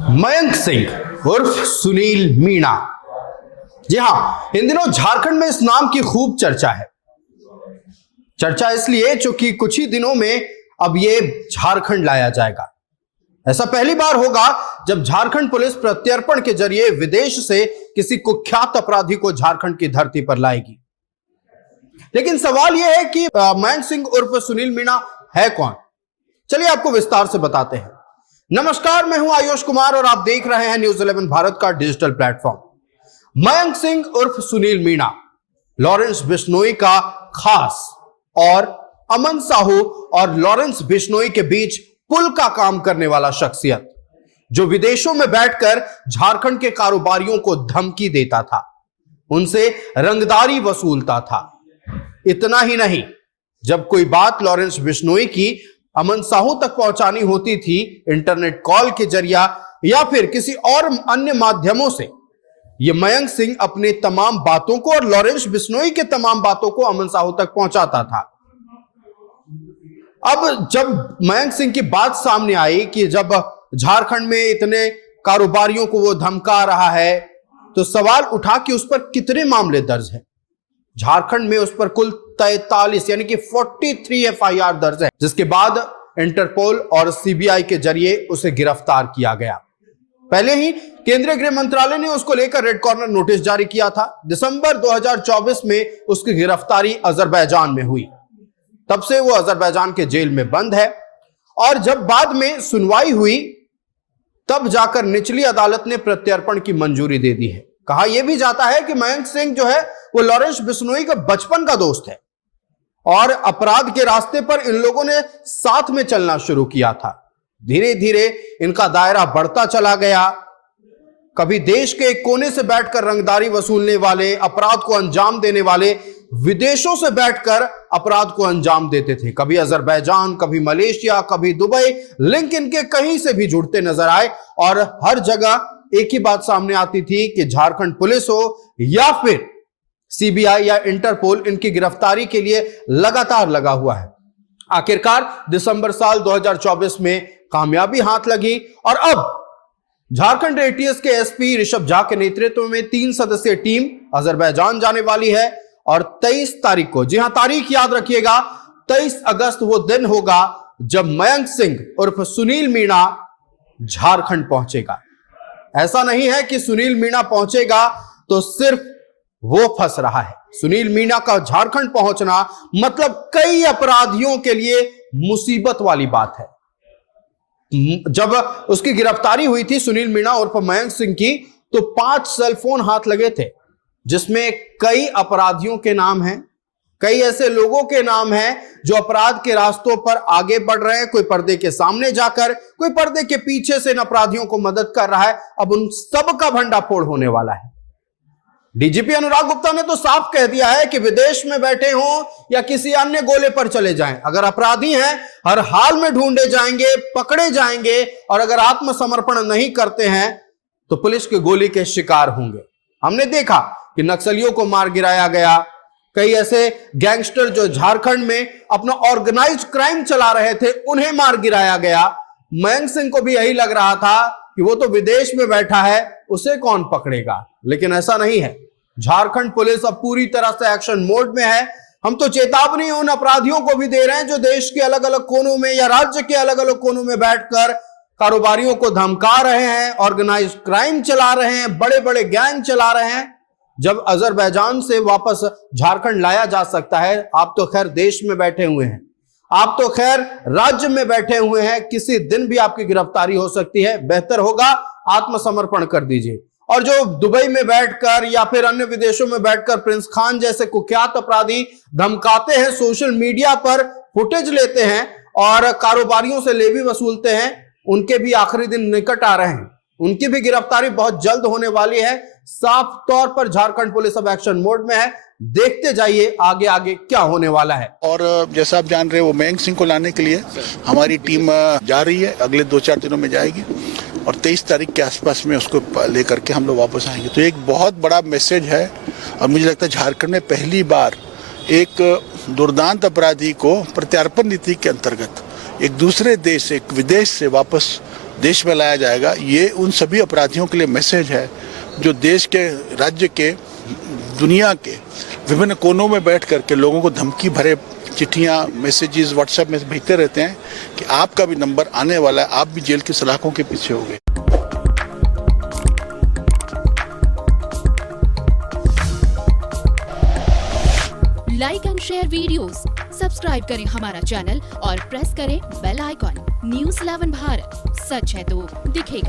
मयंक सिंह उर्फ सुनील मीणा। जी हां, इन दिनों झारखंड में इस नाम की खूब चर्चा है। चर्चा इसलिए क्योंकि कुछ ही दिनों में अब ये झारखंड लाया जाएगा। ऐसा पहली बार होगा जब झारखंड पुलिस प्रत्यर्पण के जरिए विदेश से किसी कुख्यात अपराधी को झारखंड की धरती पर लाएगी। लेकिन सवाल यह है कि मयंक सिंह उर्फ सुनील मीणा है कौन? चलिए आपको विस्तार से बताते हैं। नमस्कार, मैं हूं आयुष कुमार और आप देख रहे हैं न्यूज 11 भारत का डिजिटल प्लेटफॉर्म। मयंक सिंह उर्फ सुनील मीणा लॉरेंस बिश्नोई का खास और अमन साहू और लॉरेंस बिश्नोई के बीच पुल का काम करने वाला शख्सियत, जो विदेशों में बैठकर झारखंड के कारोबारियों को धमकी देता था, उनसे रंगदारी वसूलता था। इतना ही नहीं, जब कोई बात लॉरेंस बिश्नोई की अमन साहू तक पहुंचानी होती थी इंटरनेट कॉल के जरिया या फिर किसी और अन्य माध्यमों से, यह मयंक सिंह अपने तमाम बातों को और लॉरेंस बिश्नोई के तमाम बातों को अमन साहू तक पहुंचाता था। अब जब मयंक सिंह की बात सामने आई कि जब झारखंड में इतने कारोबारियों को वो धमका रहा है, तो सवाल उठा कि उस पर कितने मामले दर्ज हैं। झारखंड में उस पर कुल 43 यानी कि 43 एफआईआर दर्ज है, जिसके बाद इंटरपोल और सीबीआई के जरिए उसे गिरफ्तार किया गया। पहले ही केंद्रीय गृह मंत्रालय ने उसको लेकर रेड कॉर्नर नोटिस जारी किया था। दिसंबर 2024 में उसकी गिरफ्तारी अजरबैजान में हुई। तब से वो अजरबैजान के जेल में बंद है और जब बाद में सुनवाई हुई तब जाकर निचली अदालत ने प्रत्यर्पण की मंजूरी दे दी है। कहा यह भी जाता है कि मयंक सिंह जो है वो लॉरेंस बिश्नोई का बचपन का दोस्त है और अपराध के रास्ते पर इन लोगों ने साथ में चलना शुरू किया था। धीरे धीरे इनका दायरा बढ़ता चला गया। कभी देश के एक कोने से बैठकर रंगदारी वसूलने वाले, अपराध को अंजाम देने वाले विदेशों से बैठकर अपराध को अंजाम देते थे। कभी अजरबैजान, कभी मलेशिया, कभी दुबई, लिंक इनके कहीं से भी जुड़ते नजर आए और हर जगह एक ही बात सामने आती थी कि झारखंड पुलिस हो या फिर सीबीआई या इंटरपोल इनकी गिरफ्तारी के लिए लगातार लगा हुआ है। आखिरकार दिसंबर साल 2024 में कामयाबी हाथ लगी और अब झारखंड एटीएस के एसपी ऋषभ झा के नेतृत्व में 3 सदस्यीय टीम अजरबैजान जाने वाली है और 23 तारीख को, जी हां तारीख याद रखिएगा, 23 अगस्त वो दिन होगा जब मयंक सिंह उर्फ सुनील मीणा झारखंड पहुंचेगा। ऐसा नहीं है कि सुनील मीणा पहुंचेगा तो सिर्फ वो फंस रहा है। सुनील मीणा का झारखंड पहुंचना मतलब कई अपराधियों के लिए मुसीबत वाली बात है। जब उसकी गिरफ्तारी हुई थी सुनील मीणा उर्फ मयंक सिंह की, तो 5 सेलफोन हाथ लगे थे, जिसमें कई अपराधियों के नाम हैं, कई ऐसे लोगों के नाम हैं जो अपराध के रास्तों पर आगे बढ़ रहे हैं। कोई पर्दे के सामने जाकर, कोई पर्दे के पीछे से इन अपराधियों को मदद कर रहा है। अब उन सब का भंडाफोड़ होने वाला है। डीजीपी अनुराग गुप्ता ने तो साफ कह दिया है कि विदेश में बैठे हों या किसी अन्य गोले पर चले जाएं, अगर अपराधी हैं हर हाल में ढूंढे जाएंगे, पकड़े जाएंगे और अगर आत्मसमर्पण नहीं करते हैं तो पुलिस की गोली के शिकार होंगे। हमने देखा कि नक्सलियों को मार गिराया गया, कई ऐसे गैंगस्टर जो झारखंड में अपना ऑर्गेनाइज्ड क्राइम चला रहे थे उन्हें मार गिराया गया। मयंक सिंह को भी यही लग रहा था कि वो तो विदेश में बैठा है, उसे कौन पकड़ेगा, लेकिन ऐसा नहीं है। झारखंड पुलिस अब पूरी तरह से एक्शन मोड में है। हम तो चेतावनी उन अपराधियों को भी दे रहे हैं जो देश के अलग अलग कोनों में या राज्य के अलग अलग कोनों में बैठकर कारोबारियों को धमका रहे हैं, ऑर्गेनाइज्ड क्राइम चला रहे हैं, बड़े बड़े गैंग चला रहे हैं। जब अजरबैजान से वापस झारखंड लाया जा सकता है, आप तो खैर देश में बैठे हुए हैं, आप तो खैर राज्य में बैठे हुए हैं, किसी दिन भी आपकी गिरफ्तारी हो सकती है। बेहतर होगा आत्मसमर्पण कर दीजिए। और जो दुबई में बैठकर या फिर अन्य विदेशों में बैठकर प्रिंस खान जैसे कुख्यात अपराधी धमकाते हैं, सोशल मीडिया पर फुटेज लेते हैं और कारोबारियों से लेवी वसूलते हैं, उनके भी आखिरी दिन निकट आ रहे हैं। उनकी भी गिरफ्तारी बहुत जल्द होने वाली है। साफ तौर पर झारखंड पुलिस अब एक्शन मोड में है। देखते जाइए आगे आगे क्या होने वाला है। और जैसा आप जान रहे हो, मयंक सिंह को लाने के लिए हमारी टीम जा रही है, अगले 2-4 दिनों में जाएगी और 23 तारीख के आसपास में उसको लेकर के हम लोग वापस आएंगे। तो एक बहुत बड़ा मैसेज है और मुझे लगता है झारखंड में पहली बार एक दुर्दांत अपराधी को प्रत्यार्पण नीति के अंतर्गत एक दूसरे देश, एक विदेश से वापस देश में लाया जाएगा। ये उन सभी अपराधियों के लिए मैसेज है जो देश के, राज्य के, दुनिया के विभिन्न कोनों में बैठ करके लोगों को धमकी भरे चिट्ठियाँ, मैसेजेस व्हाट्सएप में भेजते रहते हैं कि आपका भी नंबर आने वाला है, आप भी जेल की सलाखों के पीछे हो गए। Like and share videos, subscribe करें हमारा चैनल और प्रेस करें बेल आइकॉन। न्यूज़ 11 भारत, सच है तो दिखेगा।